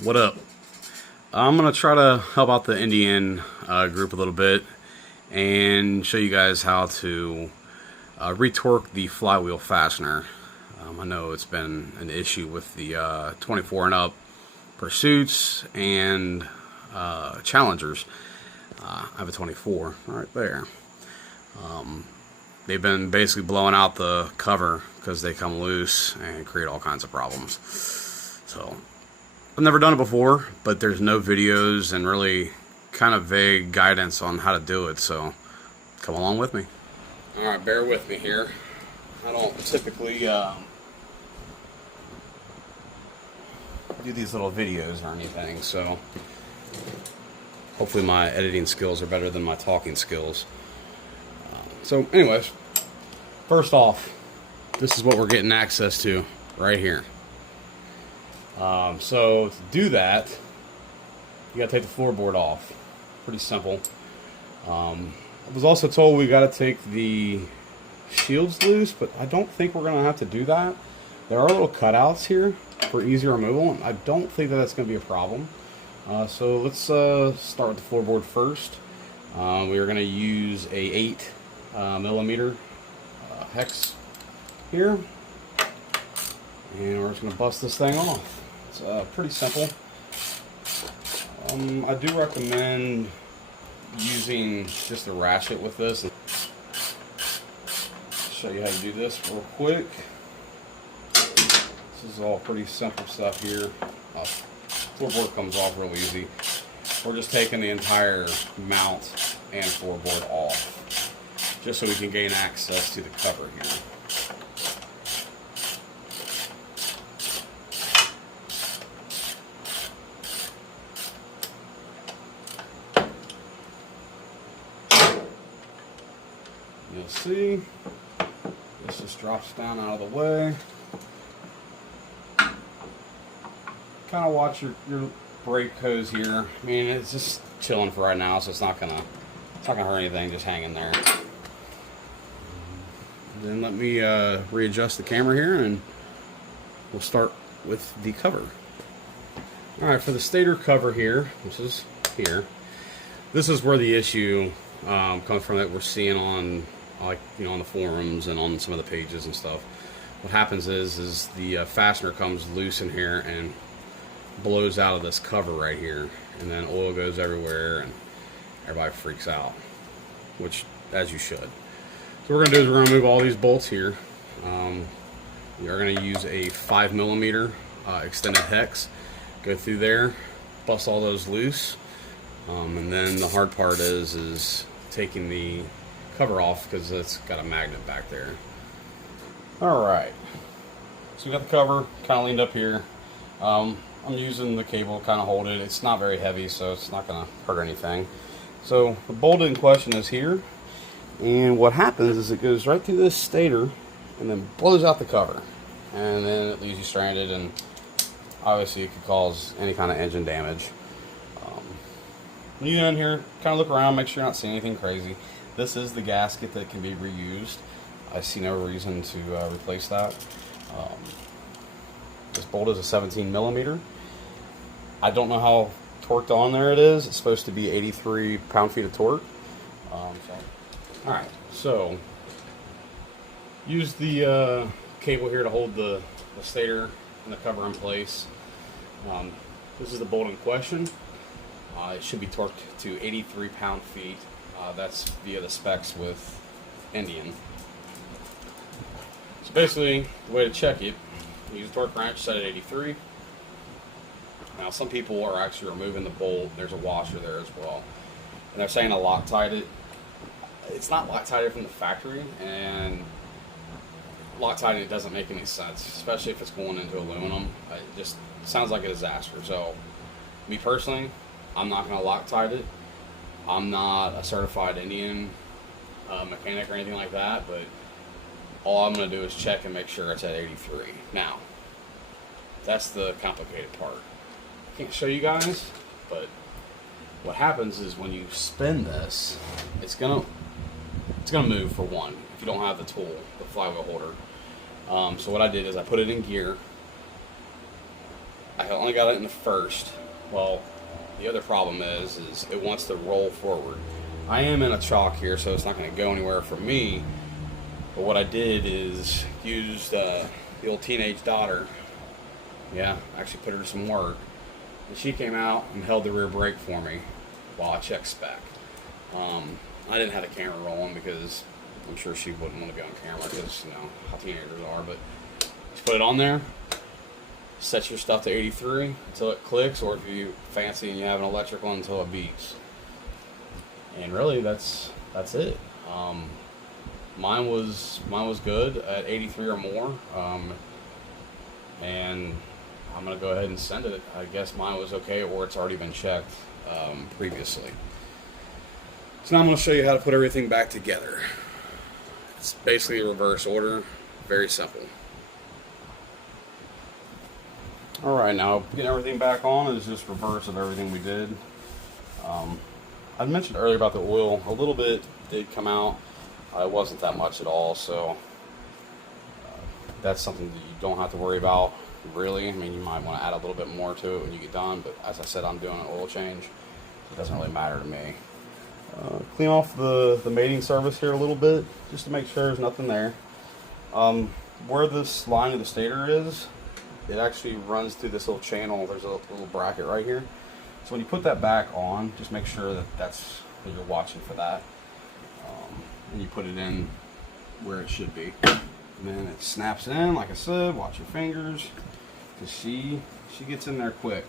What up? I'm going to try to help out the Indian group a little bit and show you guys how to re-torque the flywheel fastener. I know it's been an issue with the 24 and up pursuits and challengers. I have a 24 right there. They've been basically blowing out the cover because they come loose and create all kinds of problems. So I've never done it before, but there's no videos and really kind of vague guidance on how to do it, so come along with me. Alright, bear with me here. I don't typically do these little videos or anything, so hopefully my editing skills are better than my talking skills. So anyways, first off, this is what we're getting access to right here. So to do that, you gotta take the floorboard off. Pretty simple. I was also told we gotta take the shields loose, but I don't think we're gonna have to do that. There are little cutouts here for easy removal, and I don't think that that's gonna be a problem. So let's start with the floorboard first. We are gonna use a 8mm hex here, and we're just gonna bust this thing off. It's pretty simple. I do recommend using just a ratchet with this. Show you how you do this real quick. This is all pretty simple stuff here. Floorboard comes off real easy. We're just taking the entire mount and floorboard off, just so we can gain access to the cover here. You'll see, this just drops down out of the way. Kind of watch your brake hose here. I mean, it's just chilling for right now, so it's not gonna hurt anything. Just hanging there. Then let me readjust the camera here, and we'll start with the cover. All right, for the stator cover here, this is here. This is where the issue comes from that we're seeing on, like, you know, on the forums and on some of the pages and stuff. What happens is the fastener comes loose in here and blows out of this cover right here, and then oil goes everywhere and everybody freaks out, which, as you should. So what we're going to do is we're going to remove all these bolts here. We are going to use a 5mm extended hex, go through there, bust all those loose, and then the hard part is taking the cover off because it's got a magnet back there. Alright, so we got the cover kind of leaned up here. I'm using the cable to kind of hold it. It's not very heavy, so it's not going to hurt anything. So the bolt in question is here, and what happens is it goes right through this stator and then blows out the cover, and then it leaves you stranded, and obviously it could cause any kind of engine damage. When you get in here, kind of look around, make sure you're not seeing anything crazy. This is the gasket that can be reused. I see no reason to replace that. This bolt is a 17mm. I don't know how torqued on there it is. It's supposed to be 83 pound-feet of torque. Alright, so use the cable here to hold the stator and the cover in place. This is the bolt in question. It should be torqued to 83 pound-feet. That's via the specs with Indian. So basically, the way to check it, use a torque wrench set at 83. Now some people are actually removing the bolt. There's a washer there as well, and they're saying to Loctite it. It's not Loctited from the factory, and Loctiting it doesn't make any sense, especially if it's going into aluminum. It just sounds like a disaster. So me personally, I'm not going to Loctite it. I'm not a certified Indian mechanic or anything like that, but all I'm going to do is check and make sure it's at 83. Now, that's the complicated part. I can't show you guys, but what happens is when you spin this, it's gonna move, for one, if you don't have the tool, the flywheel holder. So what I did is I put it in gear. I only got it in the first. Well, the other problem is it wants to roll forward. I am in a chalk here, so it's not going to go anywhere for me. But what I did is used the old teenage daughter. Yeah, actually put her to some work. And she came out and held the rear brake for me while I checked spec. I didn't have the camera rolling because I'm sure she wouldn't want to be on camera because, you know, how teenagers are. But just put it on there. Set your stuff to 83 until it clicks, or if you fancy and you have an electric one, until it beeps. And really, that's it. Mine was good at 83 or more, and I'm gonna go ahead and send it. I guess mine was okay, or it's already been checked previously. So now I'm gonna show you how to put everything back together. It's basically a reverse order, very simple. All right, now getting everything back on is just reverse of everything we did. I mentioned earlier about the oil. A little bit did come out. It wasn't that much at all, so that's something that you don't have to worry about, really. I mean, you might want to add a little bit more to it when you get done, but as I said, I'm doing an oil change, so it doesn't really matter to me. Clean off the mating surface here a little bit, just to make sure there's nothing there. Where this line of the stator is, it actually runs through this little channel. There's a little bracket right here. So when you put that back on, just make sure that that's that you're watching for that. And you put it in where it should be. And then it snaps in, like I said, watch your fingers. Because she gets in there quick.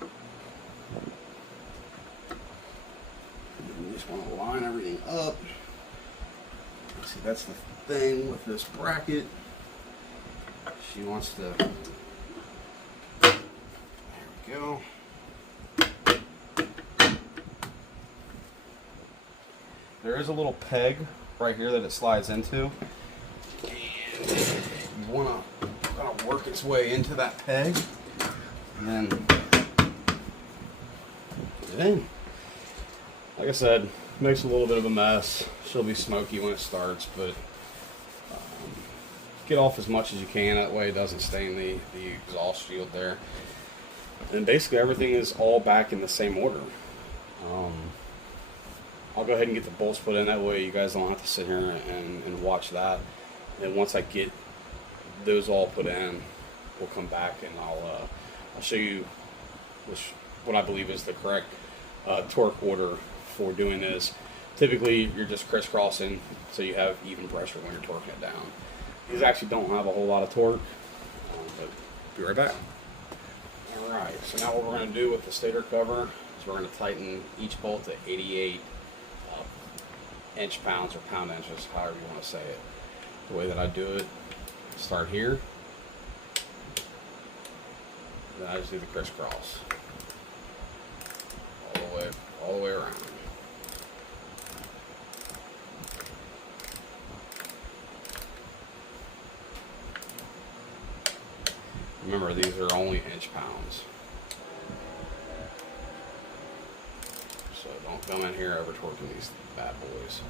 And you just want to line everything up. See, that's the thing with this bracket. She wants to, there we go. There is a little peg right here that it slides into. And you want to work its way into that peg. And then put it in. Like I said, makes a little bit of a mess. She'll be smoky when it starts, but get off as much as you can, that way it doesn't stain the exhaust shield there. And basically everything is all back in the same order. I'll go ahead and get the bolts put in, that way you guys don't have to sit here and watch that. And once I get those all put in, we'll come back and I'll show you what I believe is the correct torque order for doing this. Typically you're just crisscrossing so you have even pressure when you're torquing it down. These actually don't have a whole lot of torque, but be right back. Alright, so now what we're going to do with the stator cover is we're going to tighten each bolt to 88 inch-pounds or pound-inches, however you want to say it. The way that I do it, start here, then I just do the crisscross all the way around. Remember, these are only inch-pounds. So don't come in here over torquing these bad boys.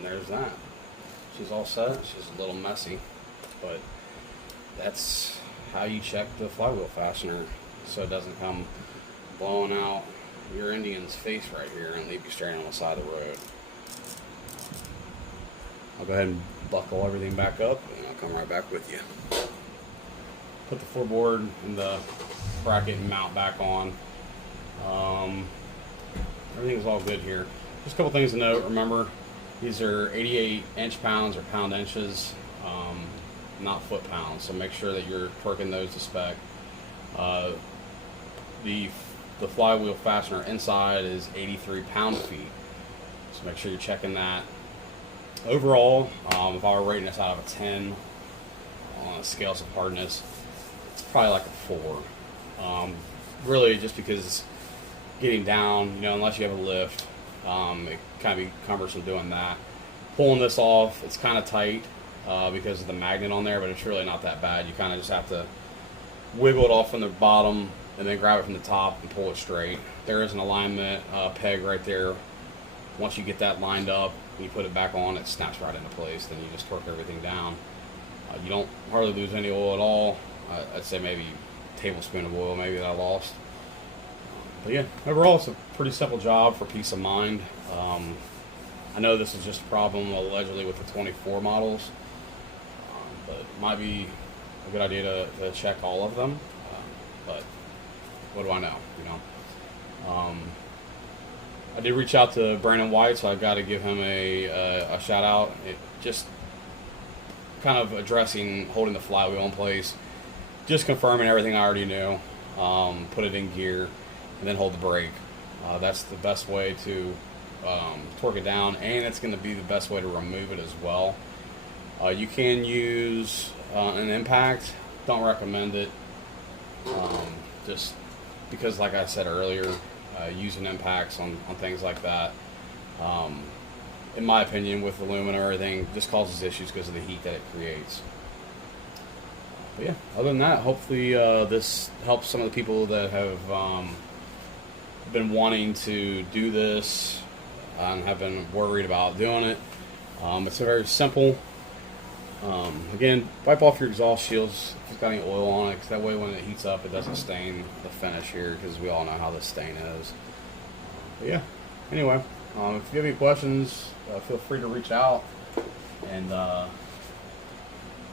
There's that. She's all set. She's a little messy, but that's how you check the flywheel fastener so it doesn't come blowing out your Indian's face right here and leave you straight on the side of the road. I'll go ahead and buckle everything back up and I'll come right back with you. Put the floorboard and the bracket and mount back on. Everything's all good here. Just a couple things to note. Remember, these are 88 inch-pounds or pound-inches, not foot-pounds, so make sure that you're torquing those to spec. the flywheel fastener inside is 83 pound-feet. So make sure you're checking that. Overall, if I were rating this out of a 10 on a scale of hardness, it's probably like a 4. Really, just because getting down, you know, unless you have a lift, it kind of be cumbersome doing that. Pulling this off, it's kind of tight because of the magnet on there, but it's really not that bad. You kind of just have to wiggle it off from the bottom and then grab it from the top and pull it straight. There is an alignment peg right there. Once you get that lined up and you put it back on, it snaps right into place. Then you just torque everything down. You don't hardly lose any oil at all. I'd say maybe a tablespoon of oil maybe that I lost. But yeah, overall it's a pretty simple job for peace of mind. I know this is just a problem allegedly with the 24 models, but it might be a good idea to check all of them. But what do I know, you know? I did reach out to Brandon White, so I've got to give him a shout out. It just kind of addressing holding the flywheel in place, just confirming everything I already knew. Put it in gear, and then hold the brake. That's the best way to torque it down, and it's going to be the best way to remove it as well. You can use an impact. Don't recommend it, just because, like I said earlier, using impacts on things like that, in my opinion, with aluminum or everything, just causes issues because of the heat that it creates. But yeah, other than that, hopefully this helps some of the people that have been wanting to do this and have been worried about doing it. It's very simple. Again, wipe off your exhaust shields if it's got any oil on it, because that way when it heats up it doesn't stain the finish here, because we all know how this stain is. But yeah, anyway, if you have any questions, feel free to reach out, and I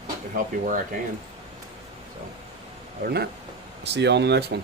can help you where I can. So other than that, I'll see you on the next one.